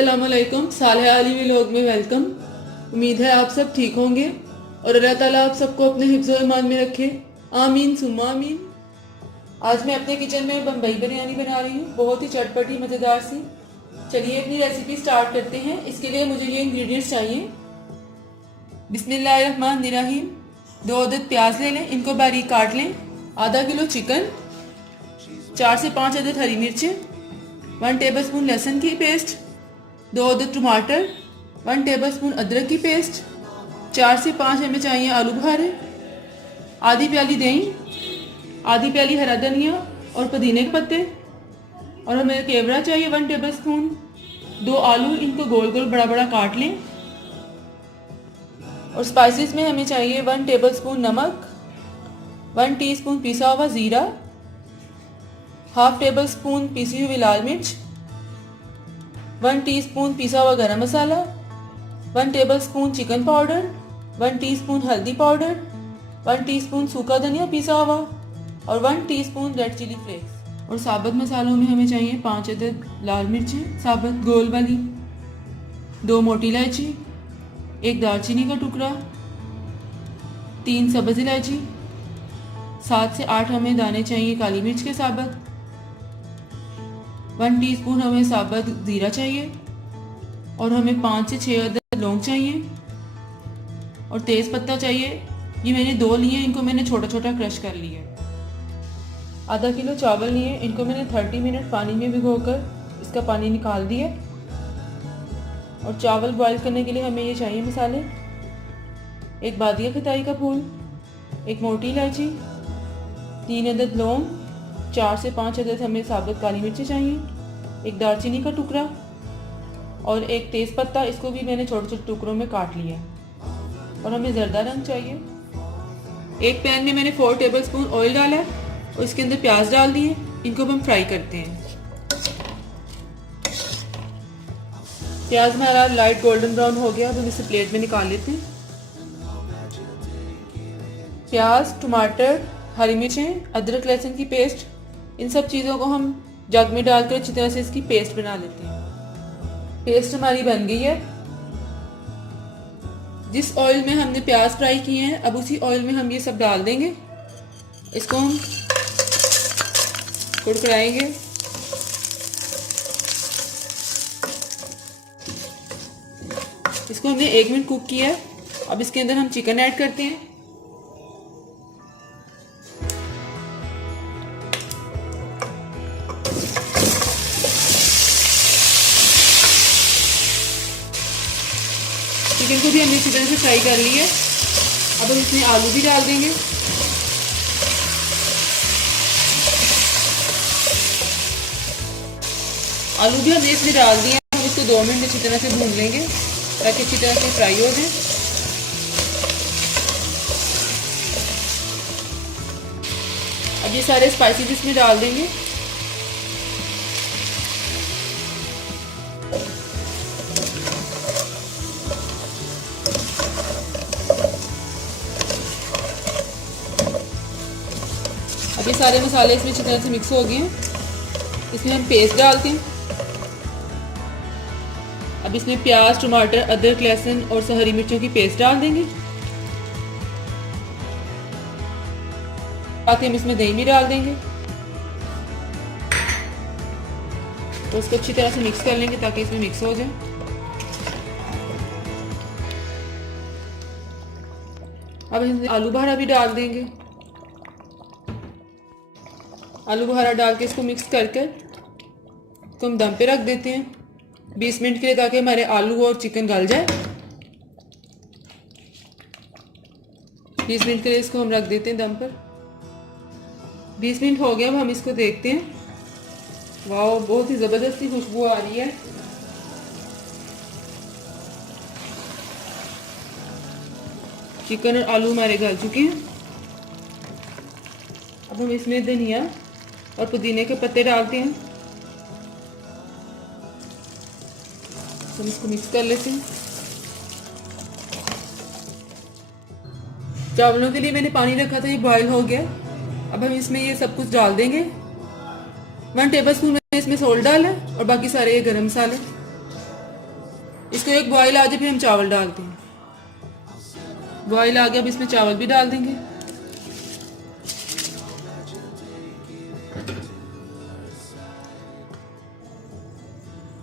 अस्सलामुअलैकुम। सालेह अली व्लॉग में वेलकम। उम्मीद है आप सब ठीक होंगे और अल्लाह ताला आप सबको अपने हिफ्ज़ व ईमान में रखे, आमीन सुम्मा आमीन। आज मैं अपने किचन में बम्बई बिरयानी बना रही हूँ, बहुत ही चटपटी मज़ेदार सी। चलिए अपनी रेसिपी स्टार्ट करते हैं। इसके लिए मुझे ये इंग्रेडिएंट्स चाहिए। बिस्मिल्लाहिर्रहमानिर्रहीम। 2 अदद प्याज ले लें, इनको बारीक काट लें। आधा किलो चिकन, 4 से 5 अदद हरी मिर्चें, 1 टेबलस्पून लहसुन की पेस्ट, 2 अदद टमाटर, 1 टेबलस्पून अदरक की पेस्ट, 4 से 5 हमें चाहिए आलू बुखारे, आधी प्याली दही, आधी प्याली हरा धनिया और पुदीने के पत्ते, और हमें केवड़ा चाहिए 1 टेबलस्पून। 2 आलू, इनको गोल गोल बड़ा बड़ा काट लें। और स्पाइसेस में हमें चाहिए 1 टेबलस्पून नमक, 1 टीस्पून पिसा हुआ ज़ीरा, हाफ टेबल स्पून पिसी हुई लाल मिर्च, 1 टीस्पून पिसा हुआ गरम मसाला, 1 टेबलस्पून चिकन पाउडर, 1 टीस्पून हल्दी पाउडर, 1 टीस्पून सूखा धनिया पिसा हुआ और 1 टीस्पून रेड चिली फ्लेक्स। और साबुत मसालों में हमें चाहिए 5 अदद लाल मिर्चें साबुत गोल वाली, 2 मोटी इलायची, 1 दालचीनी का टुकड़ा, 3 सब्ज़ इलायची, 7 से 8 हमें दाने चाहिए काली मिर्च के साबुत, 1 टीस्पून हमें साबुत ज़ीरा चाहिए, और हमें 5 से 6 अदद लौंग चाहिए, और तेज़ पत्ता चाहिए। ये मैंने 2 लिए, इनको मैंने छोटा छोटा क्रश कर लिया। आधा किलो चावल लिए, इनको मैंने 30 मिनट पानी में भिगोकर इसका पानी निकाल दिया। और चावल बॉईल करने के लिए हमें ये चाहिए मसाले: 1 बादिया खताई का फूल, 1 मोटी इलायची, 3 अदद लौंग, 4 से 5 अदद हमें साबुत काली मिर्ची चाहिए, 1 दालचीनी का टुकड़ा और 1 तेज़ पत्ता, इसको भी मैंने छोटे छोटे टुकड़ों में काट लिया। और हमें जर्दा रंग चाहिए। एक पैन में मैंने 4 टेबलस्पून ऑयल डाला और इसके अंदर प्याज डाल दिए, इनको हम फ्राई करते हैं। प्याज हमारा लाइट गोल्डन ब्राउन हो गया, अब हम इसे प्लेट में निकाल लेते हैं। प्याज, टमाटर, हरी मिर्चें, अदरक लहसुन की पेस्ट, इन सब चीज़ों को हम जग में डालकर अच्छी तरह से इसकी पेस्ट बना लेते हैं। पेस्ट हमारी बन गई है। जिस ऑयल में हमने प्याज फ्राई किए हैं, अब उसी ऑयल में हम ये सब डाल देंगे। इसको हम कुरकुराएंगे। इसको हमने 1 मिनट कुक किया है। अब इसके अंदर हम चिकन ऐड करते हैं। चिकन को भी हमने इसी तरह से फ्राई कर लिया है। अब हम इसमें आलू भी डाल देंगे। आलू भी हमने इसमें डाल दिए। हम इसको 2 मिनट अच्छी तरह से भून लेंगे ताकि अच्छी तरह से फ्राई हो जाए। अब ये सारे स्पाइसेस इसमें डाल देंगे। अब ये सारे मसाले इसमें अच्छी तरह से मिक्स हो गए हैं। इसमें हम पेस्ट डालते हैं। अब इसमें प्याज, टमाटर, अदरक, लहसुन और हरी मिर्चों की पेस्ट डाल देंगे। साथ ही हम इसमें दही भी डाल देंगे। तो इसको अच्छी तरह से मिक्स कर लेंगे ताकि इसमें मिक्स हो जाए। अब इसमें आलू बुखारा भी डाल देंगे। आलू बुखारा डाल के इसको मिक्स कर कर इसको हम दम पे रख देते हैं 20 मिनट के लिए, ताकि हमारे आलू और चिकन गल जाए। 20 मिनट के लिए इसको हम रख देते हैं दम पर। 20 मिनट हो गए। अब हम इसको देखते हैं। वाह, बहुत ही ज़बरदस्ती खुशबू आ रही है। चिकन और आलू हमारे गल चुके हैं। अब हम इसमें धनिया और पुदीने के पत्ते डालते हैं। हम इसको मिक्स कर लेते हैं। चावलों के लिए मैंने पानी रखा था, ये बॉईल हो गया। अब हम इसमें ये सब कुछ डाल देंगे। 1 टेबलस्पून मैंने इसमें सॉल्ट डाला और बाकी सारे ये गरम मसाले। इसको एक बॉईल आ जाए फिर हम चावल डालते हैं। बॉईल आ गया, अब इसमें चावल भी डाल देंगे।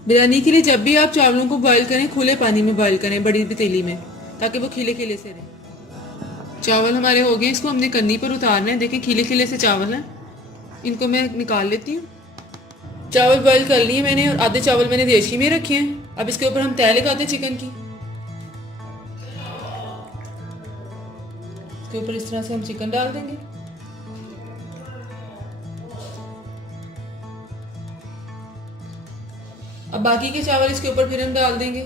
बिरयानी के लिए जब भी आप चावलों को बॉईल करें खुले पानी में बॉईल करें, बड़ी पतीली में, ताकि वो खिले खिले से रहे। चावल हमारे हो गए, इसको हमने कन्नी पर उतारना है। देखें खिले खिले से चावल हैं, इनको मैं निकाल लेती हूँ। चावल बॉईल कर लिए मैंने और आधे चावल मैंने देशी में रखे हैं। अब इसके ऊपर हम तय लगाते हैं चिकन की। इसके ऊपर इस तरह से हम चिकन डाल देंगे। अब बाकी के चावल इसके ऊपर फिर हम डाल देंगे।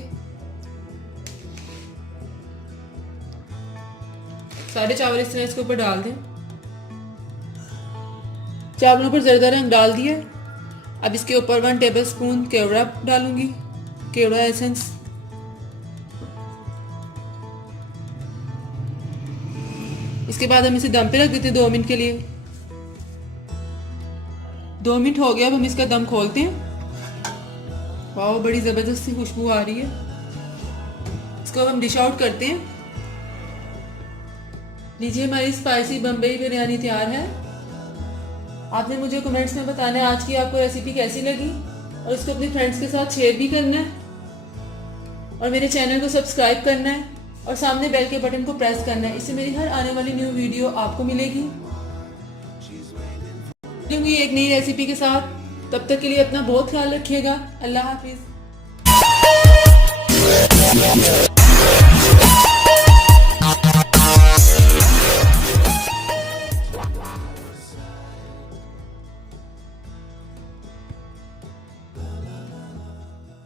सारे चावल इस तरह इसके ऊपर डाल दें। चावलों पर जरदा रंग डाल दिया। अब इसके ऊपर 1 टेबलस्पून केवड़ा डालूंगी, केवड़ा एसेंस। इसके बाद हम इसे दम पे रख देते हैं 2 मिनट के लिए। 2 मिनट हो गया, अब हम इसका दम खोलते हैं। वाह, बड़ी जबरदस्त सी खुशबू आ रही है। इसको अब हम डिश आउट करते हैं। लीजिए, हमारी स्पाइसी बम्बई बिरयानी तैयार है। आपने मुझे कमेंट्स में बताना है आज की आपको रेसिपी कैसी लगी, और इसको अपने फ्रेंड्स के साथ शेयर भी करना है, और मेरे चैनल को सब्सक्राइब करना है, और सामने बेल के बटन को प्रेस करना है। इससे मेरी हर आने वाली न्यू वीडियो आपको मिलेगी। मिलूंगी एक नई रेसिपी के साथ। तब तक के लिए अपना बहुत ख्याल रखिएगा। अल्लाह हाफिज।